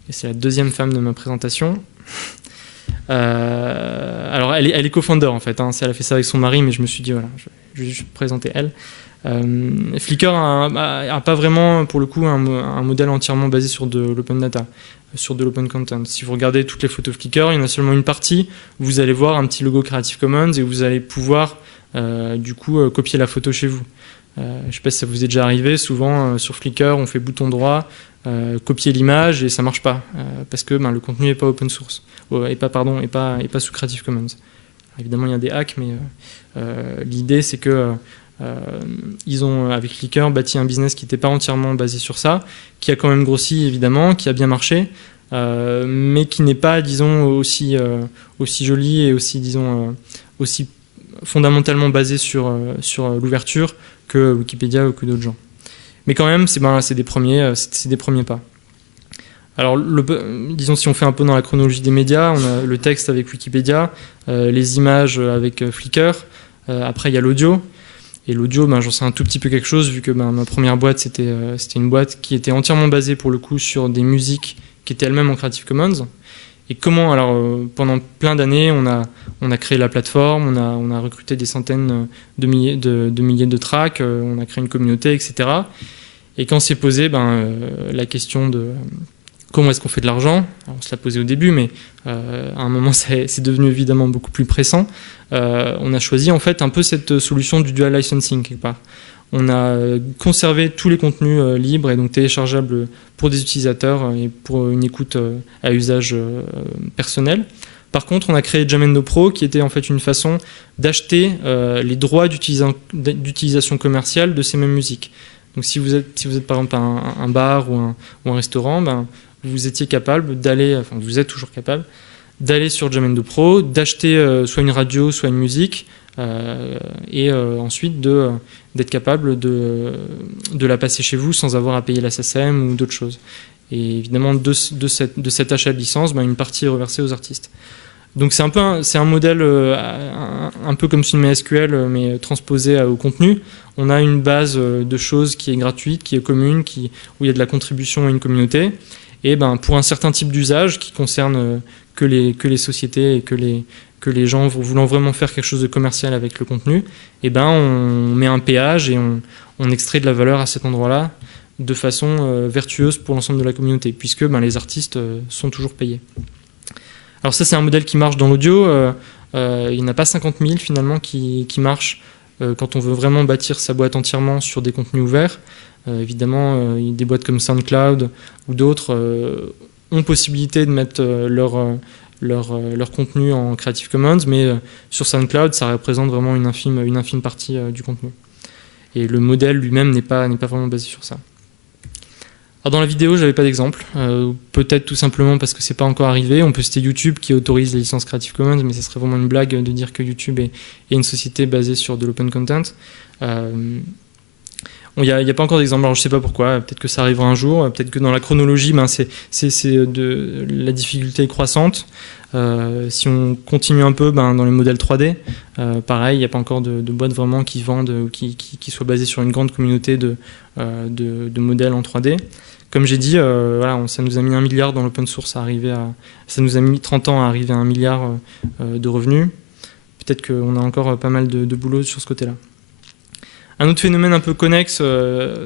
et c'est la deuxième femme de ma présentation. Alors elle est co-founder en fait, hein. Elle a fait ça avec son mari, mais je me suis dit voilà, je vais juste présenter elle. Flickr a pas vraiment pour le coup un modèle entièrement basé sur de l'open data, sur de l'open content. Si vous regardez toutes les photos Flickr, il y en a seulement une partie où vous allez voir un petit logo Creative Commons et vous allez pouvoir du coup copier la photo chez vous. Je ne sais pas si ça vous est déjà arrivé, souvent sur Flickr on fait bouton droit, copier l'image et ça marche pas parce que le contenu n'est pas open source et pas sous Creative Commons. Alors, évidemment il y a des hacks, mais l'idée c'est que ils ont avec Flickr bâti un business qui n'était pas entièrement basé sur ça, qui a quand même grossi évidemment, qui a bien marché, mais qui n'est pas disons aussi joli et aussi disons aussi fondamentalement basé sur l'ouverture que Wikipédia ou que d'autres gens. Mais quand même, c'est des premiers pas. Alors, disons, si on fait un peu dans la chronologie des médias, on a le texte avec Wikipédia, les images avec Flickr, après il y a l'audio. Et l'audio, j'en sais un tout petit peu quelque chose, vu que ma première boîte, c'était une boîte qui était entièrement basée, pour le coup, sur des musiques qui étaient elles-mêmes en Creative Commons. Et comment, alors, pendant plein d'années, on a créé la plateforme, on a recruté des centaines de milliers de tracks, on a créé une communauté, etc. Et quand s'est posée la question de comment est-ce qu'on fait de l'argent, on se l'a posé au début, mais à un moment, c'est devenu évidemment beaucoup plus pressant. On a choisi en fait un peu cette solution du dual licensing quelque part. On a conservé tous les contenus libres et donc téléchargeables pour des utilisateurs et pour une écoute à usage personnel. Par contre, on a créé Jamendo Pro, qui était en fait une façon d'acheter les droits d'utilisation commerciale de ces mêmes musiques. Donc si vous êtes par exemple un bar ou un restaurant, vous étiez capable d'aller, enfin vous êtes toujours capable, d'aller sur Jamendo Pro, d'acheter soit une radio, soit une musique, et ensuite d'être capable de la passer chez vous sans avoir à payer la SACEM ou d'autres choses. Et évidemment, de cet achat de licence, une partie est reversée aux artistes. Donc c'est un modèle un peu comme une MySQL, mais transposé au contenu. On a une base de choses qui est gratuite, qui est commune, où il y a de la contribution à une communauté. Et pour un certain type d'usage qui concerne que les sociétés et que que les gens voulant vraiment faire quelque chose de commercial avec le contenu, eh ben on met un péage et on extrait de la valeur à cet endroit-là de façon vertueuse pour l'ensemble de la communauté, puisque les artistes sont toujours payés. Alors ça, c'est un modèle qui marche dans l'audio. Il n'y en a pas 50 000 finalement qui marchent quand on veut vraiment bâtir sa boîte entièrement sur des contenus ouverts. Évidemment, des boîtes comme SoundCloud ou d'autres ont possibilité de mettre leur contenu en Creative Commons, mais sur SoundCloud, ça représente vraiment une infime partie du contenu. Et le modèle lui-même n'est pas vraiment basé sur ça. Alors dans la vidéo, j'avais pas d'exemple, peut-être tout simplement parce que c'est pas encore arrivé. On peut citer YouTube qui autorise les licences Creative Commons, mais ça serait vraiment une blague de dire que YouTube est une société basée sur de l'open content. Il n'y a pas encore d'exemple, alors je sais pas pourquoi, peut-être que ça arrivera un jour, peut-être que dans la chronologie, la difficulté est croissante. Si on continue un peu dans les modèles 3D, pareil, il n'y a pas encore de boîtes vraiment qui vendent, qui soient basées sur une grande communauté de modèles en 3D. Comme j'ai dit, ça nous a mis 1 milliard dans l'open source ça nous a mis 30 ans à arriver à 1 milliard de revenus. Peut-être qu'on a encore pas mal de boulot sur ce côté-là. Un autre phénomène un peu connexe,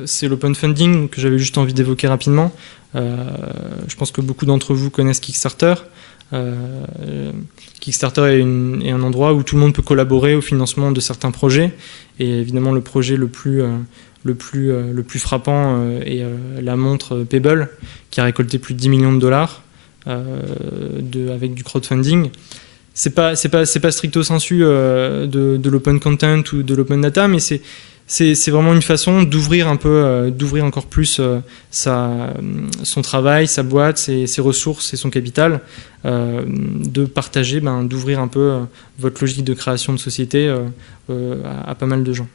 c'est l'open funding, que j'avais juste envie d'évoquer rapidement. Je pense que beaucoup d'entre vous connaissent Kickstarter. Kickstarter est un endroit où tout le monde peut collaborer au financement de certains projets. Et évidemment, le projet le plus frappant est la montre Pebble, qui a récolté plus de 10 millions de dollars avec du crowdfunding. C'est pas stricto sensu de l'open content ou de l'open data, mais c'est vraiment une façon d'ouvrir encore plus son travail, sa boîte, ses ressources et son capital, de partager, d'ouvrir un peu votre logique de création de société à pas mal de gens.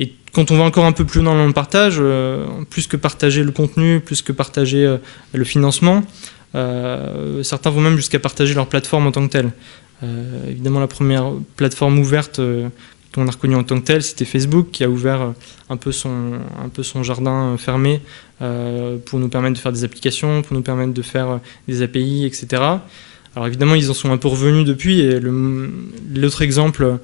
Et quand on va encore un peu plus dans le partage, plus que partager le contenu, plus que partager le financement, certains vont même jusqu'à partager leur plateforme en tant que telle. Évidemment, la première plateforme ouverte qu'on a reconnue en tant que telle, c'était Facebook, qui a ouvert un peu son jardin fermé pour nous permettre de faire des applications, pour nous permettre de faire des API, etc. Alors évidemment, ils en sont un peu revenus depuis, et l'autre exemple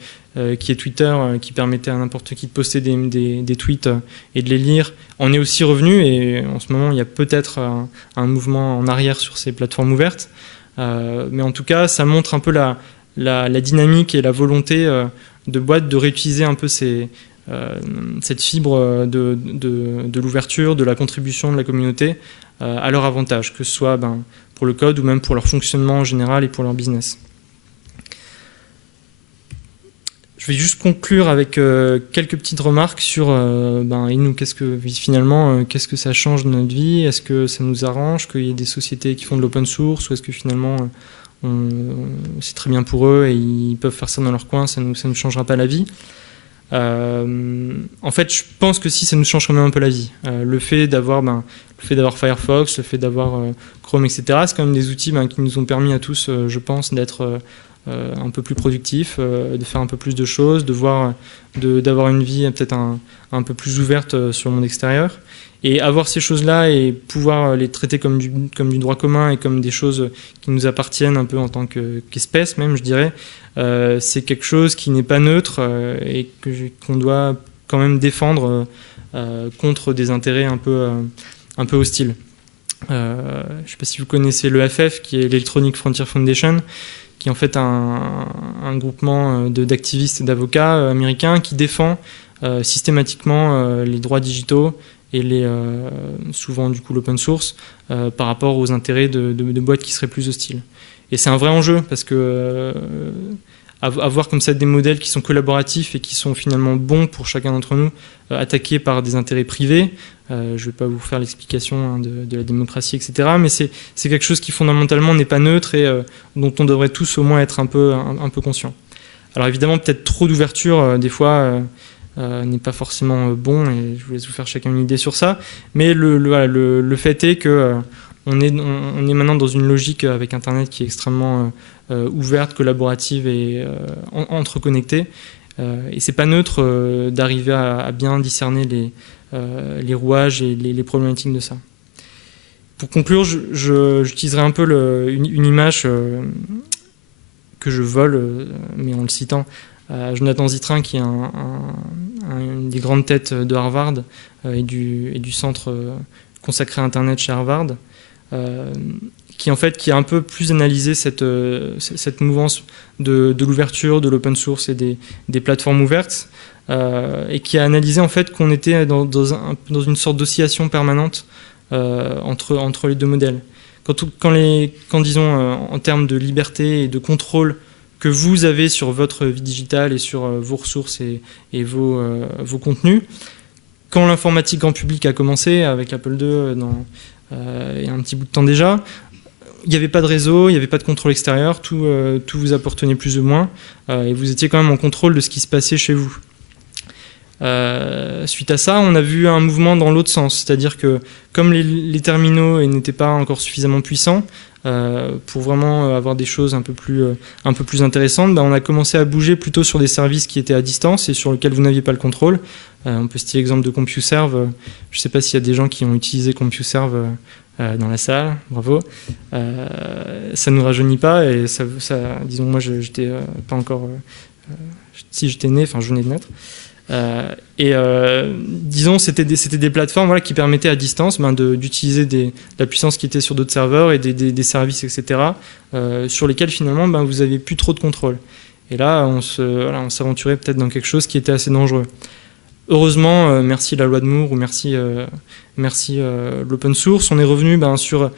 qui est Twitter, qui permettait à n'importe qui de poster des tweets et de les lire, en est aussi revenu, et en ce moment, il y a peut-être un mouvement en arrière sur ces plateformes ouvertes. Mais en tout cas, ça montre un peu la dynamique et la volonté de boîtes de réutiliser un peu cette fibre de l'ouverture, de la contribution de la communauté à leur avantage, que ce soit pour le code ou même pour leur fonctionnement en général et pour leur business. Je vais juste conclure avec quelques petites remarques sur et nous, qu'est-ce que ça change de notre vie? Est-ce que ça nous arrange qu'il y ait des sociétés qui font de l'open source, ou est-ce que finalement c'est très bien pour eux et ils peuvent faire ça dans leur coin, ça nous changera pas la vie? En fait, je pense que si, ça nous change quand même un peu la vie. Le fait d'avoir Firefox, le fait d'avoir Chrome, etc., c'est quand même des outils qui nous ont permis à tous, je pense, d'être un peu plus productifs, de faire un peu plus de choses, d'avoir une vie peut-être un peu plus ouverte sur le monde extérieur. Et avoir ces choses-là et pouvoir les traiter comme du droit commun et comme des choses qui nous appartiennent un peu en tant qu'espèce même, je dirais, c'est quelque chose qui n'est pas neutre et qu'on doit quand même défendre contre des intérêts un peu hostiles. Je ne sais pas si vous connaissez l'EFF, qui est l'Electronic Frontier Foundation, qui est en fait un groupement d'activistes et d'avocats américains qui défend systématiquement les droits digitaux et souvent du coup l'open source par rapport aux intérêts de boîtes qui seraient plus hostiles. Et c'est un vrai enjeu, parce que avoir comme ça des modèles qui sont collaboratifs et qui sont finalement bons pour chacun d'entre nous, attaqués par des intérêts privés, je ne vais pas vous faire l'explication de la démocratie, etc., mais c'est quelque chose qui fondamentalement n'est pas neutre et dont on devrait tous au moins être un peu conscients. Alors évidemment, peut-être trop d'ouverture des fois n'est pas forcément bon, et je vous laisse vous faire chacun une idée sur ça, mais le fait est que on est maintenant dans une logique avec Internet qui est extrêmement ouverte, collaborative et entreconnectée, et c'est pas neutre d'arriver à bien discerner les rouages et les problématiques de ça. Pour conclure, j'utiliserai un peu une image que je vole, mais en le citant, à Jonathan Zittrain, qui est une des grandes têtes de Harvard et du centre consacré à Internet chez Harvard, qui a un peu plus analysé cette mouvance de l'ouverture, de l'open source et des plateformes ouvertes, et qui a analysé en fait qu'on était dans une sorte d'oscillation permanente entre les deux modèles. Quand disons, en termes de liberté et de contrôle que vous avez sur votre vie digitale et sur vos ressources et vos contenus, quand l'informatique grand public a commencé, avec Apple II il y a un petit bout de temps déjà, il n'y avait pas de réseau, il n'y avait pas de contrôle extérieur, tout vous appartenait plus ou moins, et vous étiez quand même en contrôle de ce qui se passait chez vous. Suite à ça, on a vu un mouvement dans l'autre sens, c'est-à-dire que comme les terminaux n'étaient pas encore suffisamment puissants pour vraiment avoir des choses un peu plus intéressantes, on a commencé à bouger plutôt sur des services qui étaient à distance et sur lesquels vous n'aviez pas le contrôle. On peut citer l'exemple de CompuServe. Je ne sais pas s'il y a des gens qui ont utilisé CompuServe dans la salle, bravo. Ça ne nous rajeunit pas et disons, moi j'étais pas encore, si j'étais né, enfin je venais de naître. Disons, c'était des plateformes qui permettaient à distance d'utiliser la puissance qui était sur d'autres serveurs et des services, etc., sur lesquels finalement vous n'avez plus trop de contrôle. Et là, on s'aventurait peut-être dans quelque chose qui était assez dangereux. Heureusement, merci la loi de Moore ou merci l'open source, on est revenu sur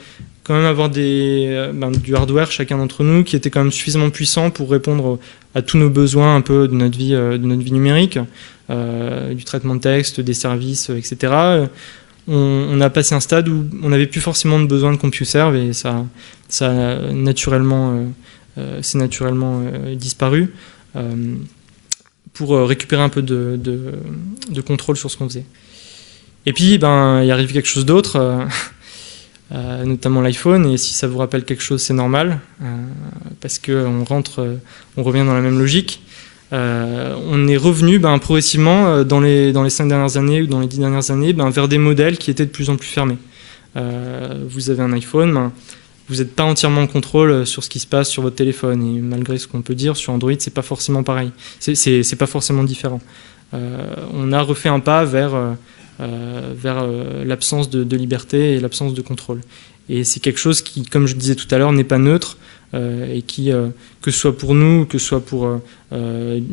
quand même avoir du hardware chacun d'entre nous qui était quand même suffisamment puissant pour répondre à tous nos besoins un peu de notre vie numérique, du traitement de texte, des services, etc. On a passé un stade où on n'avait plus forcément de besoin de CompuServe et ça a naturellement disparu pour récupérer un peu de contrôle sur ce qu'on faisait. Et puis, il arrive quelque chose d'autre, notamment l'iPhone, et si ça vous rappelle quelque chose, c'est normal, parce qu'on revient dans la même logique. On est revenu progressivement dans les 5 dernières années ou dans les 10 dernières années vers des modèles qui étaient de plus en plus fermés. Vous avez un iPhone, vous n'êtes pas entièrement en contrôle sur ce qui se passe sur votre téléphone, et malgré ce qu'on peut dire, sur Android, c'est pas forcément pareil, c'est pas forcément différent. On a refait un pas vers l'absence de liberté et l'absence de contrôle. Et c'est quelque chose qui, comme je le disais tout à l'heure, n'est pas neutre et qui, que ce soit pour nous, que ce soit pour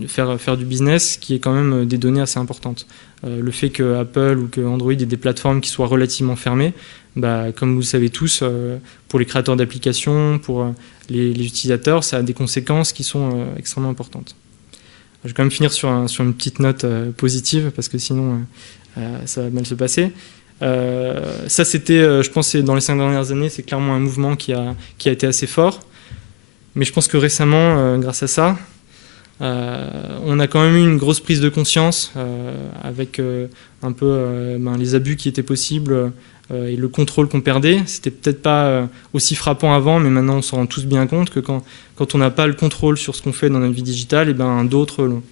faire du business, qui est quand même des données assez importantes. Le fait que Apple ou que Android ait des plateformes qui soient relativement fermées, comme vous le savez tous, pour les créateurs d'applications, pour les utilisateurs, ça a des conséquences qui sont extrêmement importantes. Je vais quand même finir sur une petite note positive, parce que sinon ça va mal se passer. Ça, c'était, je pense, dans les 5 dernières années, c'est clairement un mouvement qui a été assez fort. Mais je pense que récemment, grâce à ça, on a quand même eu une grosse prise de conscience avec un peu les abus qui étaient possibles et le contrôle qu'on perdait. C'était peut-être pas aussi frappant avant, mais maintenant on s'en rend tous bien compte que quand on n'a pas le contrôle sur ce qu'on fait dans notre vie digitale, d'autres l'ont.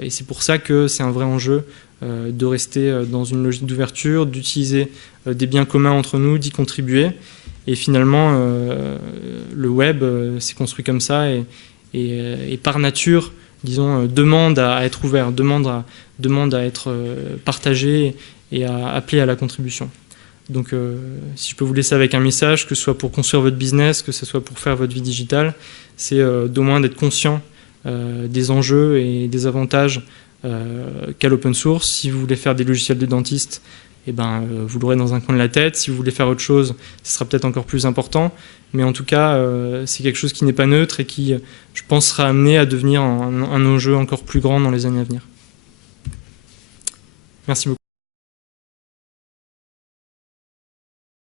Et c'est pour ça que c'est un vrai enjeu de rester dans une logique d'ouverture, d'utiliser des biens communs entre nous, d'y contribuer. Et finalement, le web s'est construit comme ça et par nature, disons, demande à être ouvert, demande à être partagé et à appeler à la contribution. Donc, si je peux vous laisser avec un message, que ce soit pour construire votre business, que ce soit pour faire votre vie digitale, c'est d'au moins d'être conscient des enjeux et des avantages qu'a l'open source. Si vous voulez faire des logiciels de dentiste, vous l'aurez dans un coin de la tête. Si vous voulez faire autre chose, ce sera peut-être encore plus important. Mais en tout cas, c'est quelque chose qui n'est pas neutre et qui, je pense, sera amené à devenir un enjeu encore plus grand dans les années à venir. Merci beaucoup.